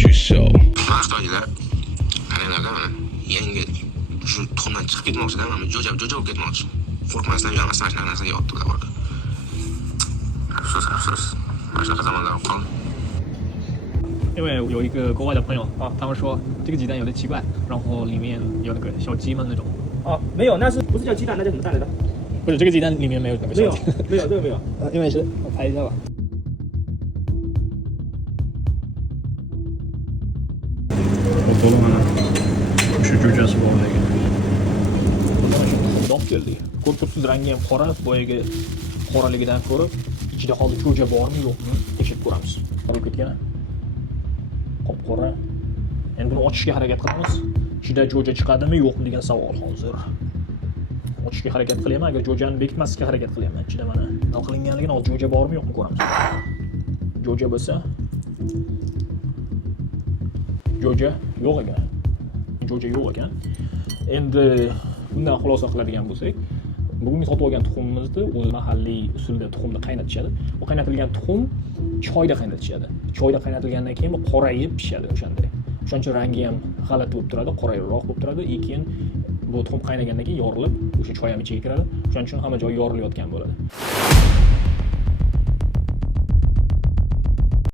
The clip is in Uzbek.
举手。Xitoylar qanaqalarda mana yangi shu tuxumdan chiqib ketmoqchidan mana jo'ja bo'lib ketmoqchi. Qo'rqmasdan, uyalmasdan shunaqa narsaga yotdi ular orqa. Afsus. Mana shunaqa zamonlar bo'lib qoldi.因为有一个国外的朋友啊，他们说这个鸡蛋有点奇怪，然后里面有那个小鸡们那种。哦，没有，那是不是叫鸡蛋？那叫什么蛋来着？不是这个鸡蛋里面没有那个小鸡。没有，这个没有。因为是我拍一下吧。Qo'li mana shu jo'jasi bor lekin. Mana shu xundoq keldi. Ko'rib turibsiz, rangi ham qora, boyagi qoraligidan ko'ra ichida hozir jo'ja bormi yo'qmi tekshirib ko'ramiz. Qarab ketgan. Qop-qora. Endi buni ochishga harakat qilamiz. Ichida jo'ja chiqadimi yo'qmi degan savol hozir. Ochishga harakat qilyapman, agar jo'jani bekitmaslikka harakat qilyapman. Ichida mana nima qilinganligini, hozir jo'ja bormi yo'qmi ko'ramiz. Jo'ja bo'lsa jo'ja yo'q ekan. Jo'ja yo'q ekan. Endi bundan xulosa qiladigan bo'lsak, bugun sotib olgan tuxumimizni o'z mahalliy usulda tuxumni qaynatishadi. Bu qaynatilgan tuxum choyda qaynatishadi. Choyda qaynatilgandan keyin bu qorayib pishadi o'shanday. O'shaning uchun rangi ham g'alati bo'lib turadi, qorayibroq bo'lib turadi. Keyin bu tuxum qaynagandan keyin yorilib, o'sha choy ham ichiga kiradi. O'shaning uchun hamma joyi yorilayotgan bo'ladi.